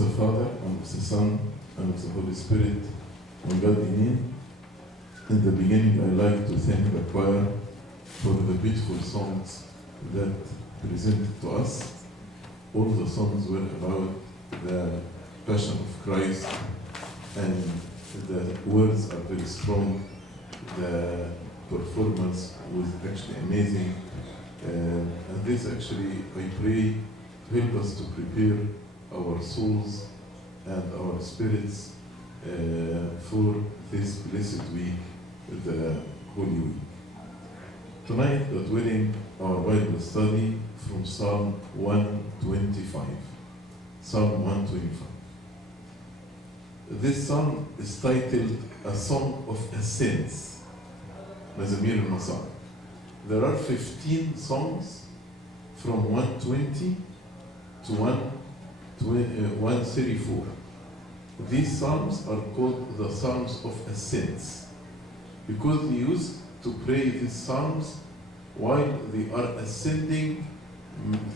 of the Father, and of the Son, and of the Holy Spirit, one God in Him. In the beginning, I'd like to thank the choir for the beautiful songs that presented to us. All the songs were about the Passion of Christ, and the words are very strong. The performance was actually amazing. And this actually, I pray, help us to prepare our souls and our spirits for this blessed week, the Holy Week. Tonight, we're doing our Bible study from Psalm 125. Psalm 125. This psalm is titled A Song of Ascents, Mazamir al-Masar. There are 15 songs from 120 to 134. These psalms are called the Psalms of Ascents because they used to pray these psalms while they are ascending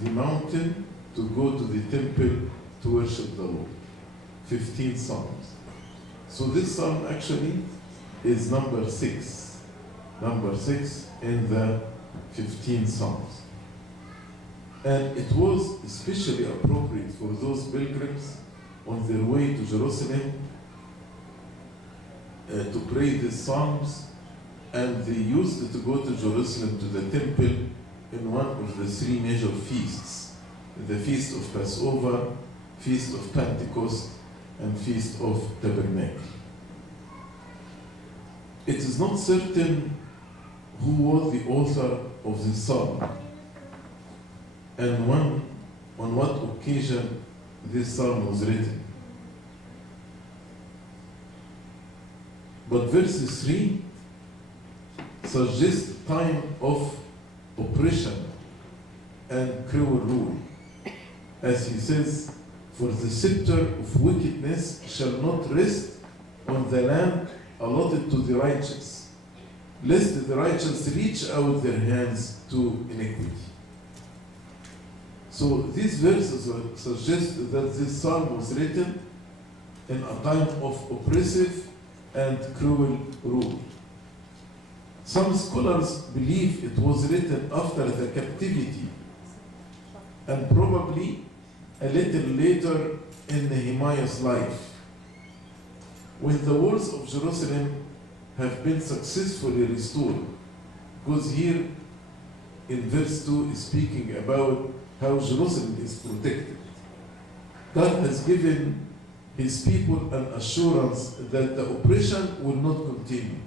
the mountain to go to the temple to worship the Lord. 15 psalms. So this psalm actually is number 6. Number 6 in the 15 psalms. And it was especially appropriate for those pilgrims on their way to Jerusalem to pray these psalms, and they used to go to Jerusalem to the temple in one of the 3 major feasts: the Feast of Passover, Feast of Pentecost, and Feast of Tabernacle. It is not certain who was the author of this psalm and on what occasion this psalm was written. But verse 3 suggests time of oppression and cruel rule. As he says, "For the scepter of wickedness shall not rest on the land allotted to the righteous, lest the righteous reach out their hands to iniquity." So these verses suggest that this psalm was written in a time of oppressive and cruel rule. Some scholars believe it was written after the captivity and probably a little later in Nehemiah's life, when the walls of Jerusalem have been successfully restored. Because here in verse 2 is speaking about how Jerusalem is protected. God has given His people an assurance that the oppression will not continue.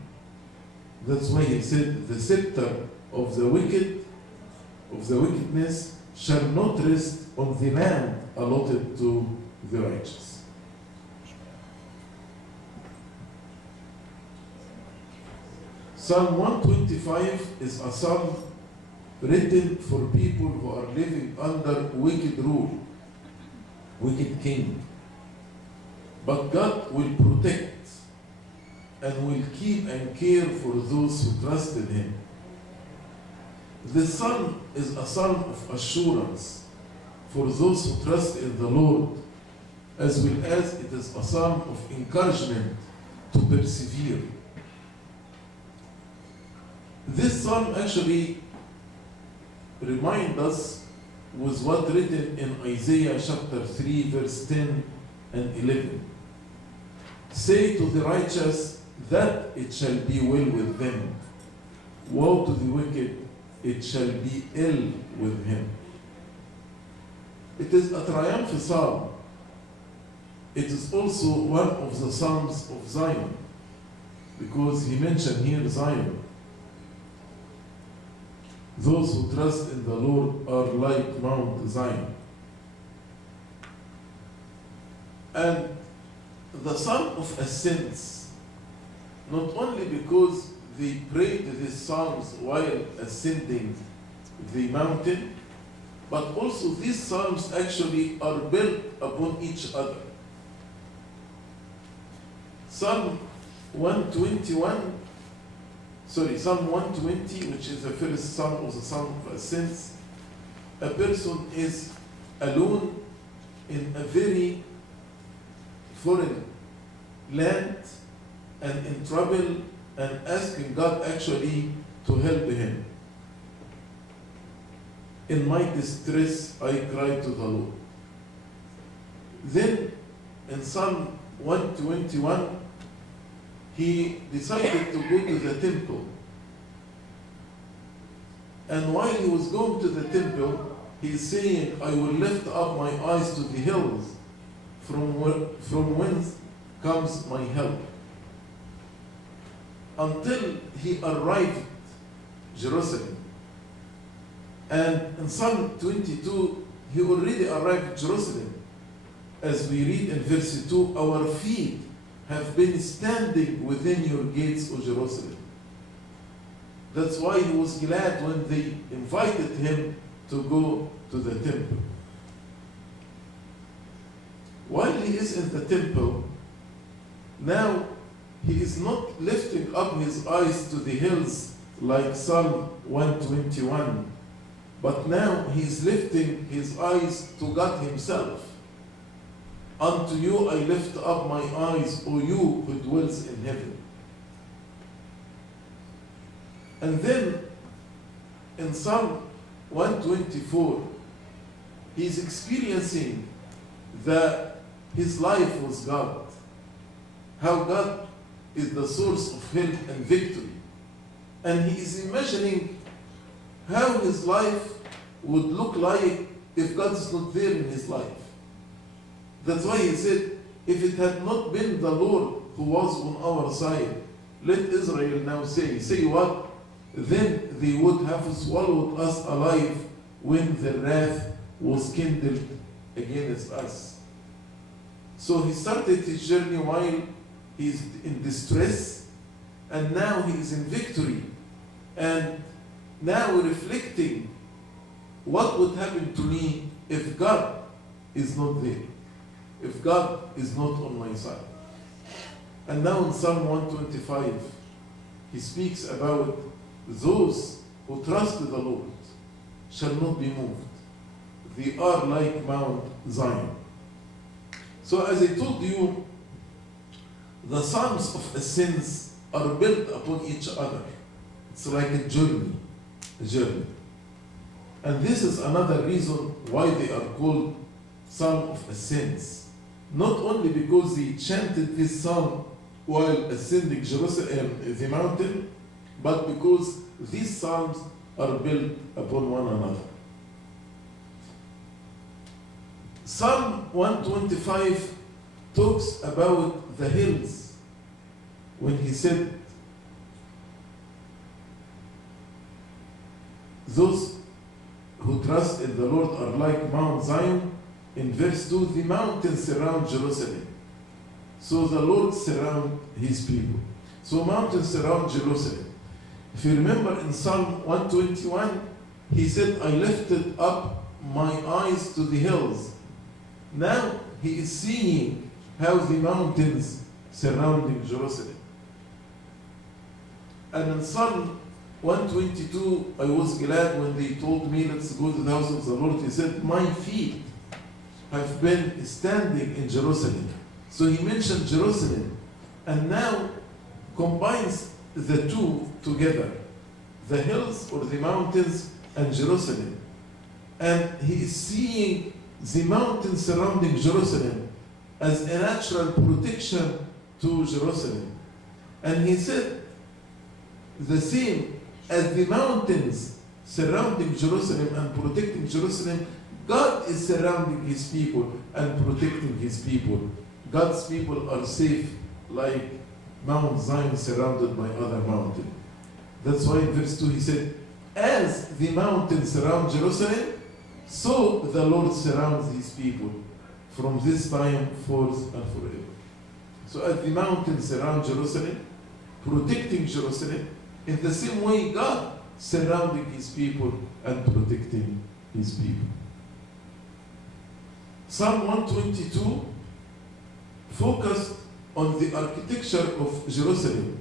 That's why He said, "The scepter of the wickedness shall not rest on the land allotted to the righteous." Psalm 125 is a psalm written for people who are living under wicked rule, wicked king. But God will protect and will keep and care for those who trust in Him. The psalm is a psalm of assurance for those who trust in the Lord, as well as it is a psalm of encouragement to persevere. This psalm actually reminds us with what written in Isaiah chapter 3, verse 10 and 11. "Say to the righteous that it shall be well with them. Woe to the wicked, it shall be ill with him." It is a triumphant psalm. It is also one of the psalms of Zion, because he mentioned here Zion. Those who trust in the Lord are like Mount Zion. And the Psalm of Ascents, not only because they prayed these psalms while ascending the mountain, but also these psalms actually are built upon each other. Psalm 120, which is the first psalm of the Psalm of Ascents, a person is alone in a very foreign land and in trouble and asking God actually to help him. In my distress, I cried to the Lord. Then in Psalm 121, he decided to go to the temple. And while he was going to the temple, he is saying, I will lift up my eyes to the hills, from whence comes my help. Until he arrived Jerusalem. And in Psalm 22, he already arrived Jerusalem. As we read in verse 2, our feet have been standing within your gates, O Jerusalem. That's why he was glad when they invited him to go to the temple. While he is in the temple, now he is not lifting up his eyes to the hills like Psalm 121, but now he is lifting his eyes to God himself. Unto you I lift up my eyes, O you who dwells in heaven. And then in Psalm 124, he is experiencing that his life was God. How God is the source of help and victory. And he is imagining how his life would look like if God is not there in his life. That's why he said, if it had not been the Lord who was on our side, let Israel now say what? Then they would have swallowed us alive when the wrath was kindled against us. So he started his journey while he is in distress, and now he is in victory. And now reflecting, what would happen to me if God is not there? If God is not on my side. And now in Psalm 125, he speaks about those who trust the Lord shall not be moved. They are like Mount Zion. So as I told you, the Psalms of Ascents are built upon each other. It's like a journey. And this is another reason why they are called Psalm of Ascents. Not only because they chanted this psalm while ascending Jerusalem, the mountain, but because these psalms are built upon one another. Psalm 125 talks about the hills when he said, those who trust in the Lord are like Mount Zion. In verse 2, the mountains surround Jerusalem. So the Lord surrounds his people. So mountains surround Jerusalem. If you remember in Psalm 121, he said, I lifted up my eyes to the hills. Now he is seeing how the mountains surrounding Jerusalem. And in Psalm 122, I was glad when they told me, let's go to the house of the Lord. He said, my feet have been standing in Jerusalem. So he mentioned Jerusalem and now combines the two together, the hills or the mountains and Jerusalem. And he is seeing the mountains surrounding Jerusalem as a natural protection to Jerusalem. And he said, the same as the mountains surrounding Jerusalem and protecting Jerusalem, God is surrounding his people and protecting his people. God's people are safe like Mount Zion surrounded by other mountains. That's why in verse 2 he said, as the mountains surround Jerusalem, so the Lord surrounds his people from this time forth and forever. So as the mountains surround Jerusalem, protecting Jerusalem, in the same way God surrounding his people and protecting his people. Psalm 122 focused on the architecture of Jerusalem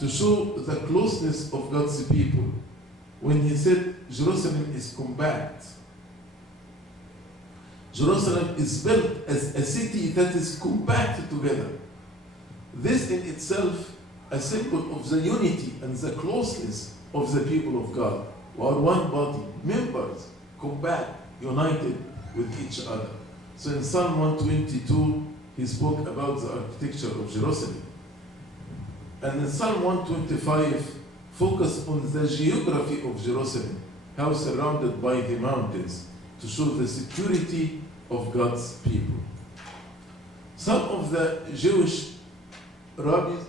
to show the closeness of God's people when he said Jerusalem is compact. Jerusalem is built as a city that is compacted together. This in itself a symbol of the unity and the closeness of the people of God, who are one body, members, compact, united with each other. So in Psalm 122, he spoke about the architecture of Jerusalem. And in Psalm 125, focus on the geography of Jerusalem, how surrounded by the mountains, to show the security of God's people. Some of the Jewish rabbis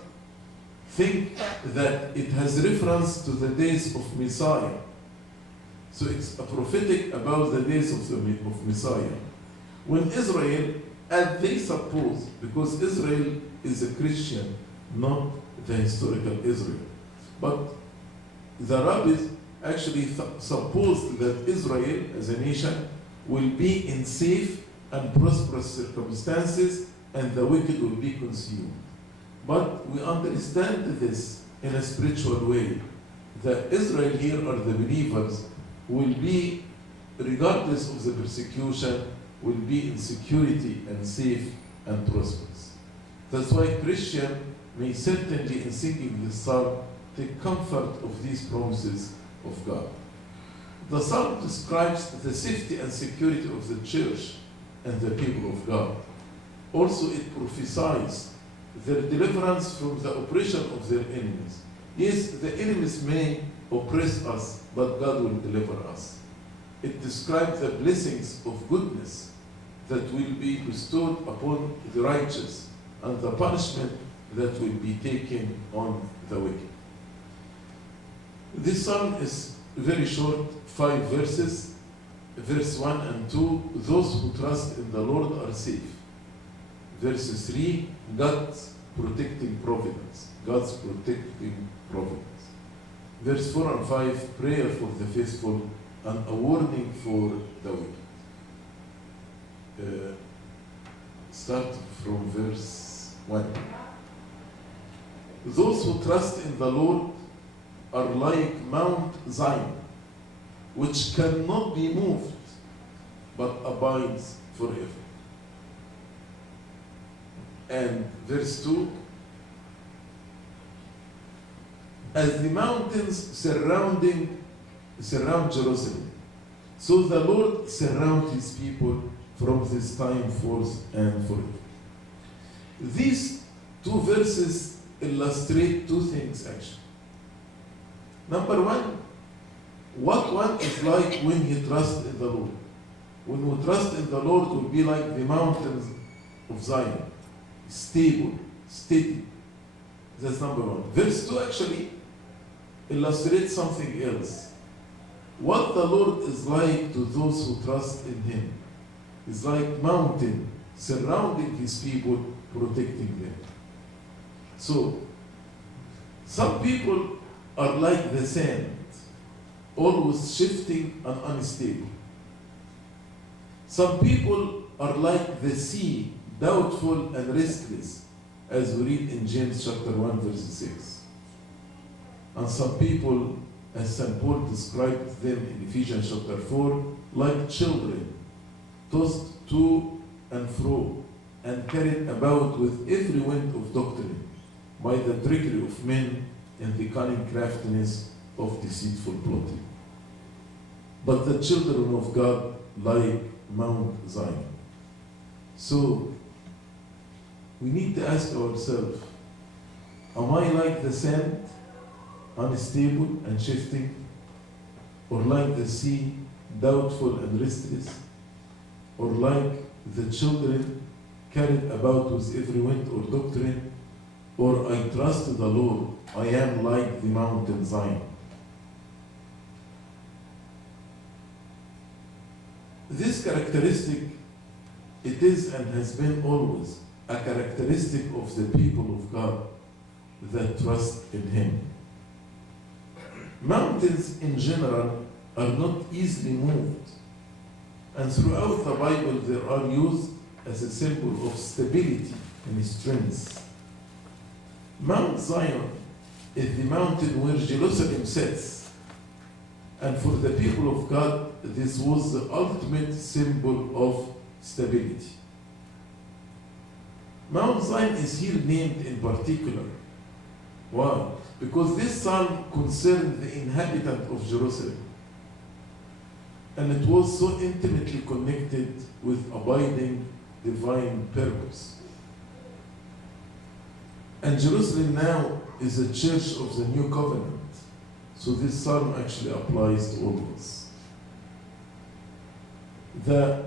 think that it has reference to the days of Messiah. So it's a prophetic about the days of Messiah. When Israel, as they suppose, because Israel is a Christian, not the historical Israel, but the rabbis actually supposed that Israel as a nation will be in safe and prosperous circumstances and the wicked will be consumed. But we understand this in a spiritual way. The Israel here are the believers who will be, regardless of the persecution, will be in security and safe and prosperous. That's why Christians may certainly, in singing this psalm, take comfort of these promises of God. The psalm describes the safety and security of the church and the people of God. Also, it prophesies their deliverance from the oppression of their enemies. Yes, the enemies may oppress us, but God will deliver us. It describes the blessings of goodness that will be bestowed upon the righteous and the punishment that will be taken on the wicked. This psalm is very short, 5 verses. Verse 1 and 2, those who trust in the Lord are safe. Verse 3, God's protecting providence. God's protecting providence. Verse 4 and 5, prayer for the faithful and a warning for the wicked. Start from verse 1. Those who trust in the Lord are like Mount Zion, which cannot be moved, but abides forever. And verse 2, as the mountains surround Jerusalem, so the Lord surrounds his people from this time forth and forever. These 2 verses illustrate 2 things actually. Number 1, what one is like when he trusts in the Lord. When we trust in the Lord, we'll be like the mountains of Zion. Stable, steady. That's number 1. Verse 2 actually illustrates something else. What the Lord is like to those who trust in him is like mountain surrounding his people, protecting them. So, some people are like the sand, always shifting and unstable. Some people are like the sea, doubtful and restless, as we read in James chapter 1, verse 6. And some people, as St. Paul described them in Ephesians chapter 4, like children, tossed to and fro, and carried about with every wind of doctrine, by the trickery of men and the cunning craftiness of deceitful plotting. But the children of God like Mount Zion. So, we need to ask ourselves, am I like the sand, unstable and shifting, or like the sea, doubtful and restless, or like the children carried about with every wind or doctrine, or I trust the Lord, I am like the mountain Zion. This characteristic, it is and has been always a characteristic of the people of God that trust in him. Mountains in general are not easily moved, and throughout the Bible they are used as a symbol of stability and strength. Mount Zion is the mountain where Jerusalem sits, and for the people of God this was the ultimate symbol of stability. Mount Zion is here named in particular. Why? Because this psalm concerned the inhabitant of Jerusalem. And it was so intimately connected with abiding divine purpose. And Jerusalem now is a church of the new covenant. So this psalm actually applies to all of us. The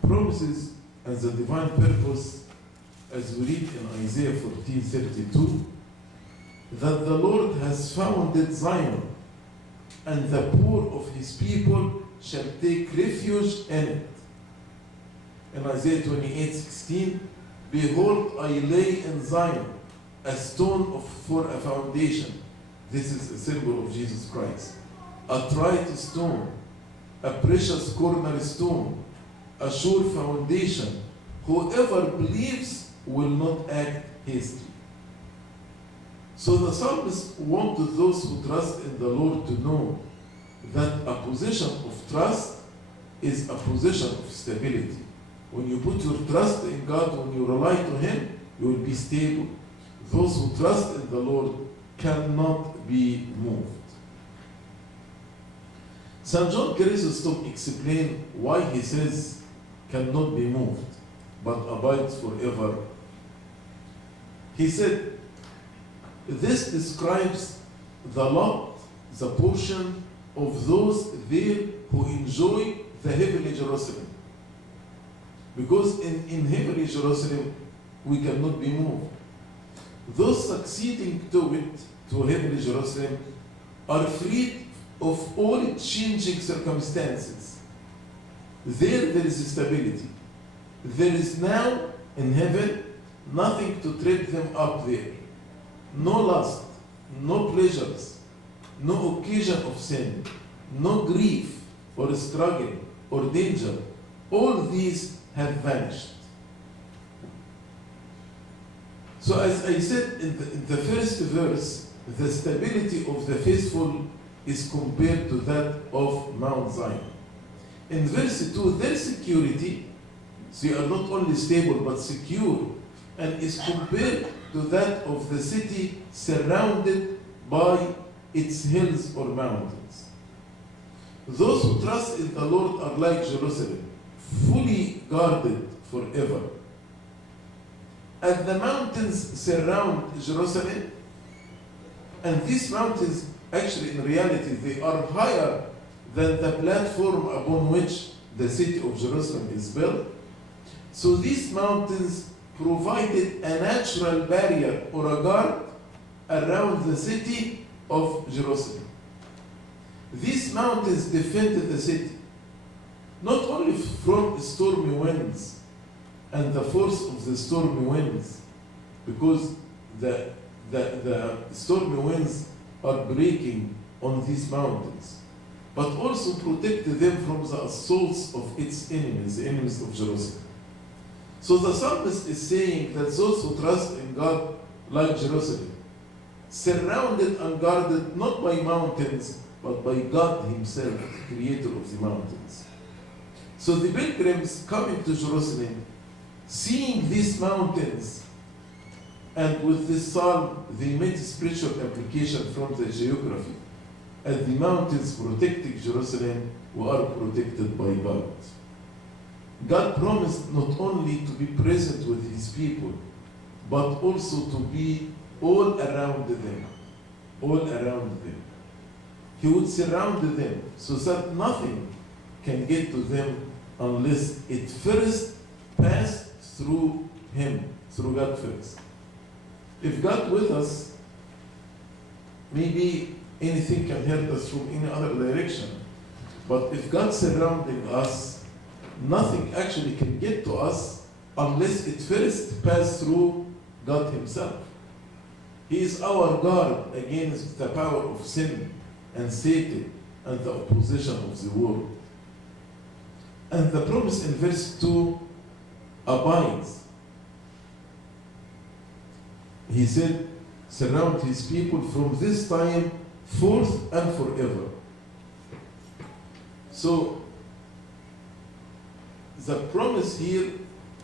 promises and the divine purpose, as we read in Isaiah 14:32, that the Lord has founded Zion, and the poor of his people shall take refuge in it. In Isaiah 28:16, behold, I lay in Zion a stone for a foundation. This is a symbol of Jesus Christ. A tried stone, a precious cornerstone, a sure foundation. Whoever believes will not act hastily. So the psalmist wanted those who trust in the Lord to know that a position of trust is a position of stability. When you put your trust in God, when you rely to Him, you will be stable. Those who trust in the Lord cannot be moved. St. John Chrysostom explained why he says cannot be moved, but abides forever. He said, this describes the lot, the portion of those there who enjoy the heavenly Jerusalem. Because in heavenly Jerusalem, we cannot be moved. Those succeeding to it, to heavenly Jerusalem, are freed of all changing circumstances. There is stability. There is now in heaven nothing to trip them up there. No lust, no pleasures, no occasion of sin, no grief or struggle or danger. All these have vanished. So as I said in the first verse, the stability of the faithful is compared to that of Mount Zion. In verse 2, their security, they are not only stable but secure, and is compared to that of the city surrounded by its hills or mountains. Those who trust in the Lord are like Jerusalem, fully guarded forever. And the mountains surround Jerusalem, and these mountains, actually in reality, they are higher than the platform upon which the city of Jerusalem is built. So these mountains provided a natural barrier or a guard around the city of Jerusalem. These mountains defended the city, not only from stormy winds and the force of the stormy winds, because the stormy winds are breaking on these mountains, but also protected them from the assaults of its enemies, the enemies of Jerusalem. So the psalmist is saying that those who trust in God, like Jerusalem, surrounded and guarded not by mountains, but by God Himself, the creator of the mountains. So the pilgrims coming to Jerusalem, seeing these mountains, and with this psalm, they made spiritual application from the geography. As the mountains protecting Jerusalem, we are protected by God. God promised not only to be present with His people, but also to be all around them. All around them. He would surround them so that nothing can get to them unless it first passed through Him, through God first. If God with us, maybe anything can hurt us from any other direction. But if God surrounding us, nothing actually can get to us unless it first passed through God Himself. He is our guard against the power of sin and Satan and the opposition of the world. And the promise in verse 2 abides. He said, surround His people from this time forth and forever. So, the promise here,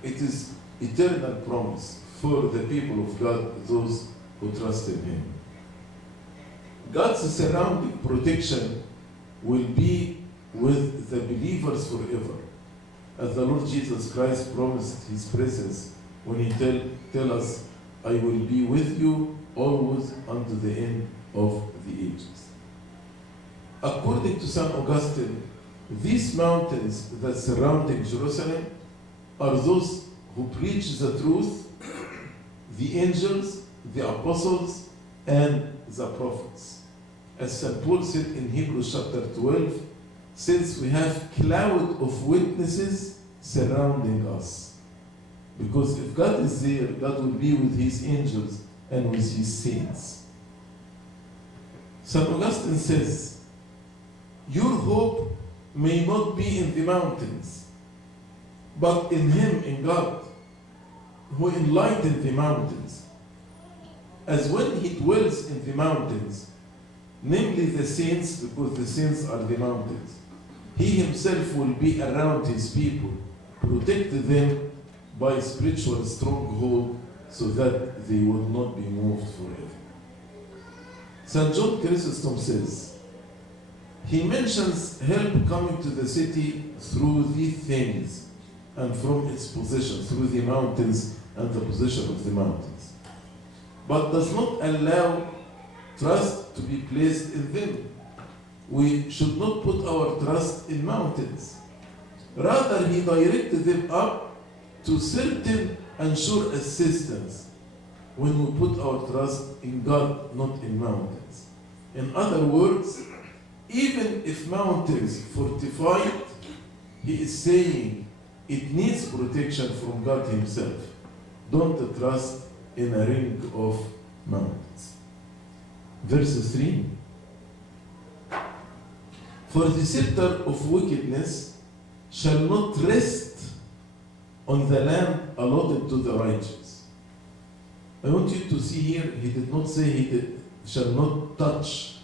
it is eternal promise for the people of God, those who trust in Him. God's surrounding protection will be with the believers forever, as the Lord Jesus Christ promised His presence when He tell us, I will be with you always unto the end of the ages. According to St. Augustine, these mountains that surrounding Jerusalem are those who preach the truth, the angels, the apostles, and the prophets. As St. Paul said in Hebrews chapter 12, since we have cloud of witnesses surrounding us. Because if God is there, God will be with His angels and with His saints. St. Augustine says, your hope may not be in the mountains, but in Him, in God, who enlightened the mountains. As when He dwells in the mountains, namely the saints, because the saints are the mountains, He Himself will be around His people, protect them by spiritual stronghold, so that they will not be moved forever. St. John Chrysostom says, he mentions help coming to the city through these things and from its possession, through the mountains and the possession of the mountains, but does not allow trust to be placed in them. We should not put our trust in mountains. Rather, he directed them up to certain and sure assistance when we put our trust in God, not in mountains. In other words, even if mountains fortified, he is saying it needs protection from God Himself. Don't trust in a ring of mountains. Verse 3. For the scepter of wickedness shall not rest on the land allotted to the righteous. I want you to see here, he did not say he shall not touch,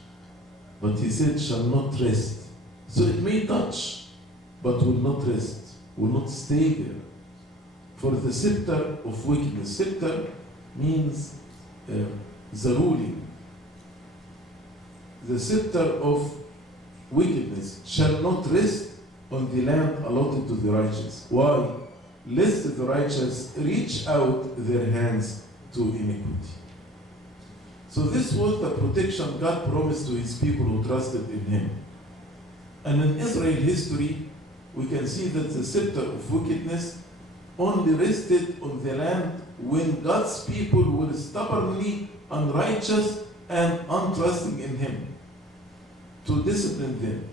but he said shall not rest. So it may touch, but will not rest, will not stay there. For the scepter of wickedness, scepter means the ruling. The scepter of wickedness shall not rest on the land allotted to the righteous. Why? Lest the righteous reach out their hands to iniquity. So this was the protection God promised to His people who trusted in Him. And in Israel history, we can see that the scepter of wickedness only rested on the land when God's people were stubbornly unrighteous and untrusting in Him, to discipline them.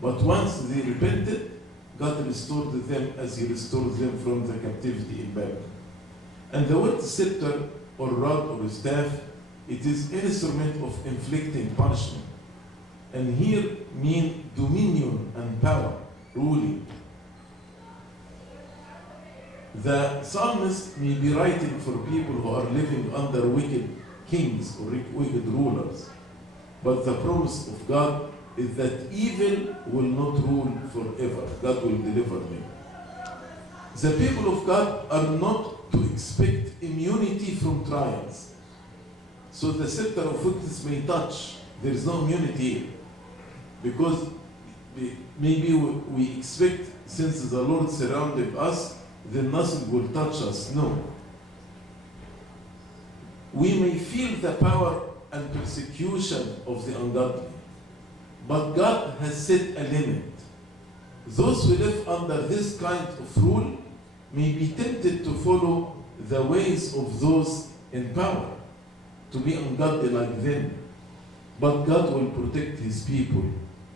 But once they repented, God restored them as He restored them from the captivity in Babylon. And the word scepter or rod or staff, it is instrument of inflicting punishment. And here mean dominion and power, ruling. The psalmist may be writing for people who are living under wicked kings or wicked rulers. But the promise of God is that evil will not rule forever. God will deliver them. The people of God are not to expect immunity from trials. So the scepter of wickedness may touch. There is no immunity here. Because maybe we expect, since the Lord surrounded us, then nothing will touch us. No. We may feel the power and persecution of the ungodly, but God has set a limit. Those who live under this kind of rule may be tempted to follow the ways of those in power, to be ungodly like them. But God will protect His people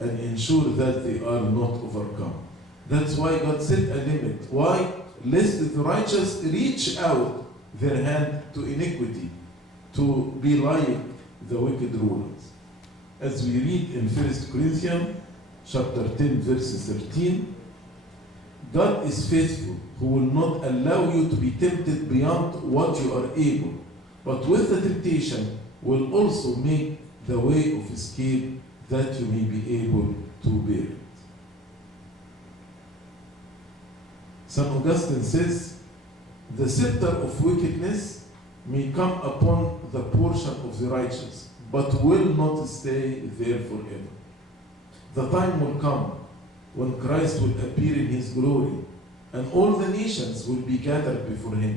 and ensure that they are not overcome. That's why God set a limit. Why? Lest the righteous reach out their hand to iniquity, to be like the wicked rulers. As we read in 1 Corinthians chapter 10, verse 13, God is faithful, who will not allow you to be tempted beyond what you are able, but with the temptation will also make the way of escape that you may be able to bear it. St. Augustine says, the scepter of wickedness may come upon the portion of the righteous, but will not stay there forever. The time will come when Christ will appear in his glory, and all the nations will be gathered before him.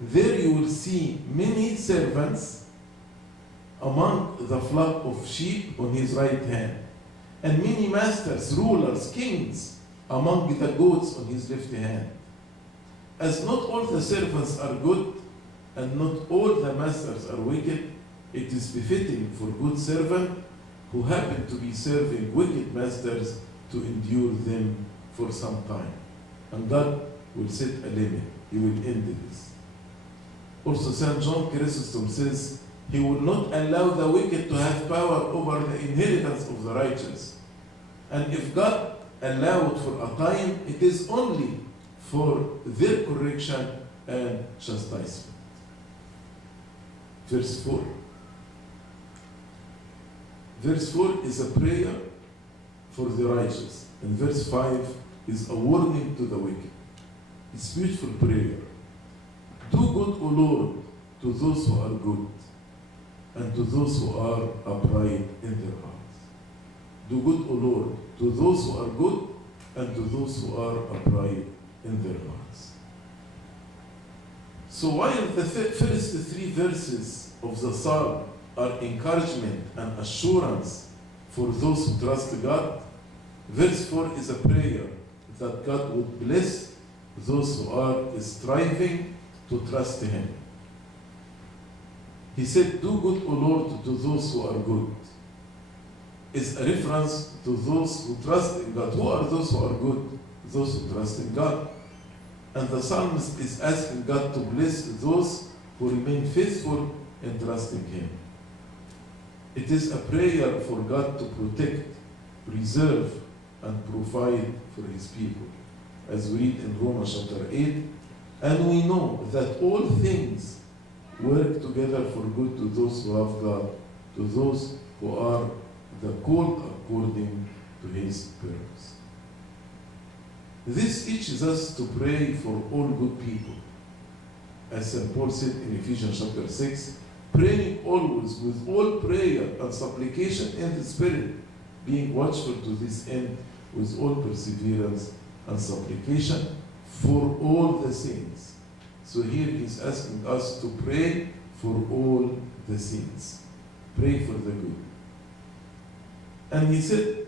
There you will see many servants among the flock of sheep on his right hand, and many masters, rulers, kings among the goats on his left hand. As not all the servants are good, and not all the masters are wicked, it is befitting for good servant who happen to be serving wicked masters to endure them for some time. And God will set a limit. He will end this. Also, St. John Chrysostom says, he will not allow the wicked to have power over the inheritance of the righteous. And if God allowed for a time, it is only for their correction and chastisement. Verse 4. Verse 4 is a prayer for the righteous. And verse 5 is a warning to the wicked. It's a beautiful prayer. Do good, O Lord, to those who are good, and to those who are upright in their hearts. Do good, O Lord, to those who are good, and to those who are upright in their hearts. So while the first three verses of the psalm are encouragement and assurance for those who trust God, verse 4 is a prayer that God would bless those who are striving to trust him. He said, do good, O Lord, to those who are good. It's a reference to those who trust in God. Who are those who are good? Those who trust in God. And the psalmist is asking God to bless those who remain faithful in trusting him. It is a prayer for God to protect, preserve, and provide for his people. As we read in Romans chapter 8, and we know that all things work together for good to those who love God, to those who are the called according to his purpose. This teaches us to pray for all good people. As St. Paul said in Ephesians chapter 6, praying always with all prayer and supplication in the Spirit, being watchful to this end with all perseverance and supplication for all the saints. So here he's asking us to pray for all the saints. Pray for the good. And he said,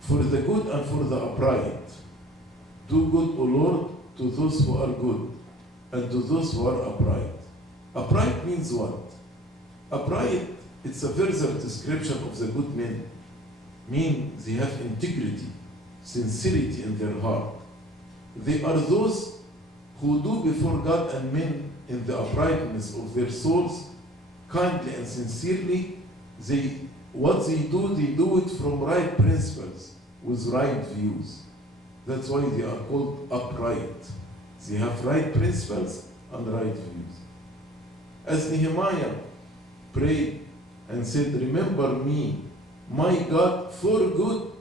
for the good and for the upright. Do good, O Lord, to those who are good, and to those who are upright. Upright means what? Upright, it's a further description of the good men. Means they have integrity, sincerity in their heart. They are those who do before God and men in the uprightness of their souls, kindly and sincerely. What they do it from right principles, with right views. That's why they are called upright. They have right principles and right views. As Nehemiah prayed and said, remember me, my God, for good,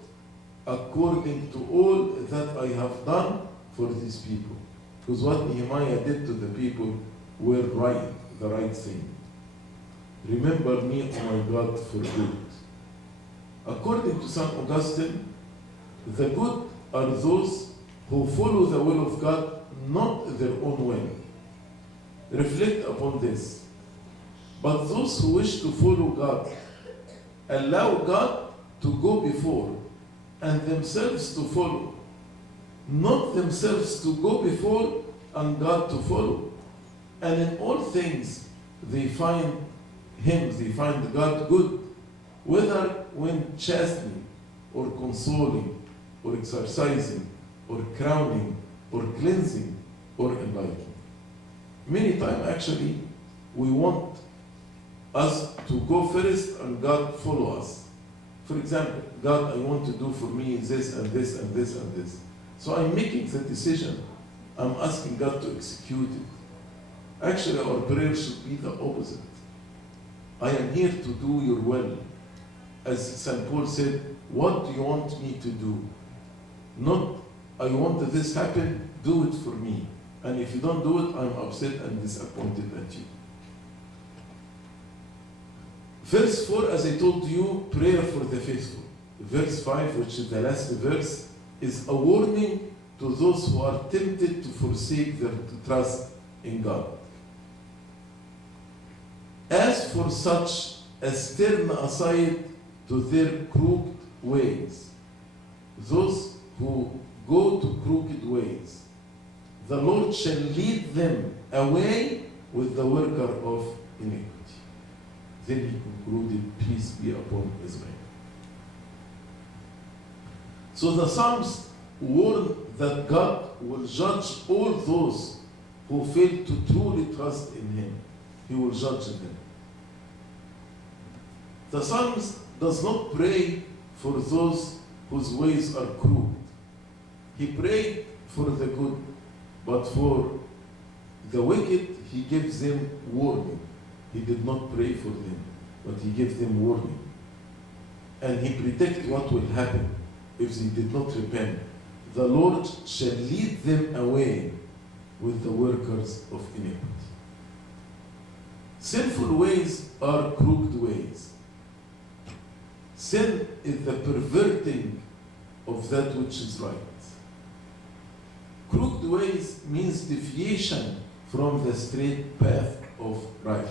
according to all that I have done for these people. Because what Nehemiah did to the people were right, the right thing. Remember me, O my God, for good. According to St. Augustine, the good are those who follow the will of God, not their own will. Reflect upon this. But those who wish to follow God, allow God to go before and themselves to follow. Not themselves to go before and God to follow. And in all things, they find Him, they find God good, whether when chastening or consoling or exercising or crowning or cleansing or enlightening. Many times actually we want us to go first and God follow us. For example, God, I want to do for me this and this and this and this. So I'm making the decision. I'm asking God to execute it. Actually, our prayer should be the opposite. I am here to do your will. As St. Paul said, what do you want me to do? Not, I want this happen, do it for me. And if you don't do it, I'm upset and disappointed at you. Verse 4, as I told you, prayer for the faithful. Verse 5, which is the last verse, is a warning to those who are tempted to forsake their trust in God. As for such as turn aside to their crooked ways, those who go to crooked ways, the Lord shall lead them away with the worker of iniquity. Then he concluded, peace be upon Israel. So the Psalms warn that God will judge all those who fail to truly trust in Him. He will judge them. The Psalms does not pray for those whose ways are crooked. He prayed for the good, but for the wicked, he gives them warning. He did not pray for them, but he gave them warning. And he predicted what will happen if they did not repent. The Lord shall lead them away with the workers of iniquity. Sinful ways are crooked ways. Sin is the perverting of that which is right. Crooked ways means deviation from the straight path of right.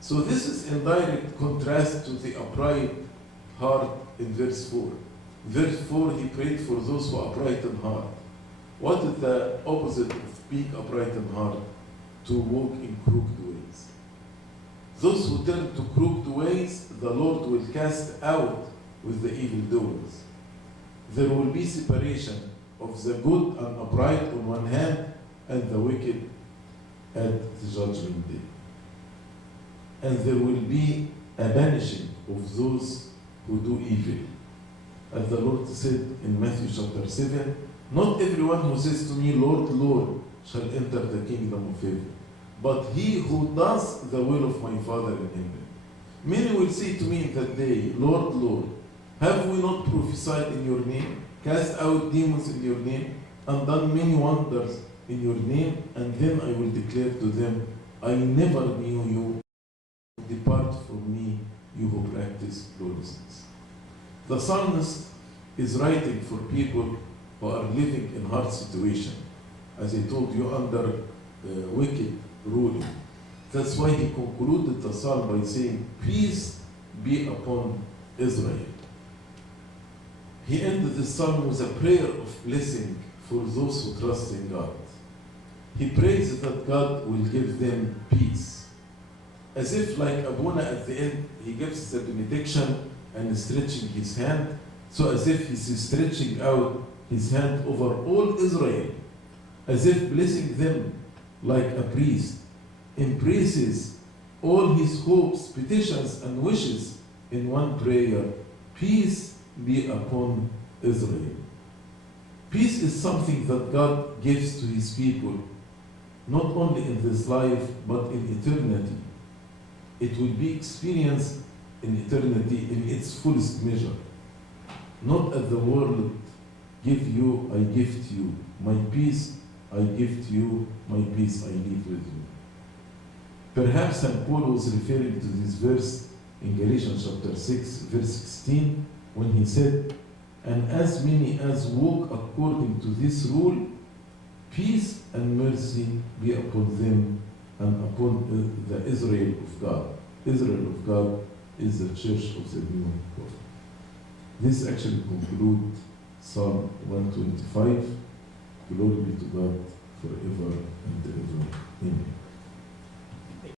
So this is in direct contrast to the upright heart in verse 4. Verse 4, he prayed for those who are upright in heart. What is the opposite of being upright in heart? To walk in crooked ways. Those who turn to crooked ways, the Lord will cast out with the evildoers. There will be separation of the good and upright on one hand, and the wicked at the judgment day. And there will be a banishing of those who do evil. As the Lord said in Matthew chapter 7, not everyone who says to me, Lord, Lord, shall enter the kingdom of heaven, but he who does the will of my Father in heaven. Many will say to me in that day, Lord, Lord, have we not prophesied in your name, cast out demons in your name, and done many wonders in your name? And then I will declare to them, I never knew you. Depart from me, you who practice lawlessness. The psalmist is writing for people who are living in hard situation, as I told you, under wicked ruling. That's why he concluded the psalm by saying, peace be upon Israel. He ended the psalm with a prayer of blessing for those who trust in God. He prays that God will give them peace. As if like Abuna at the end, he gives the benediction and stretching his hand, so as if he's stretching out his hand over all Israel, as if blessing them like a priest, embraces all his hopes, petitions, and wishes in one prayer. Peace be upon Israel. Peace is something that God gives to his people, not only in this life, but in eternity. It will be experienced in eternity in its fullest measure. Not as the world give you, I give to you. My peace I give to you, my peace I leave with you. Perhaps St. Paul was referring to this verse in Galatians chapter 6, verse 16, when he said, and as many as walk according to this rule, peace and mercy be upon them and upon the Israel of God. Israel of God is the church of the new prophet. This actually concludes Psalm 125. Glory be to God forever and ever. Amen.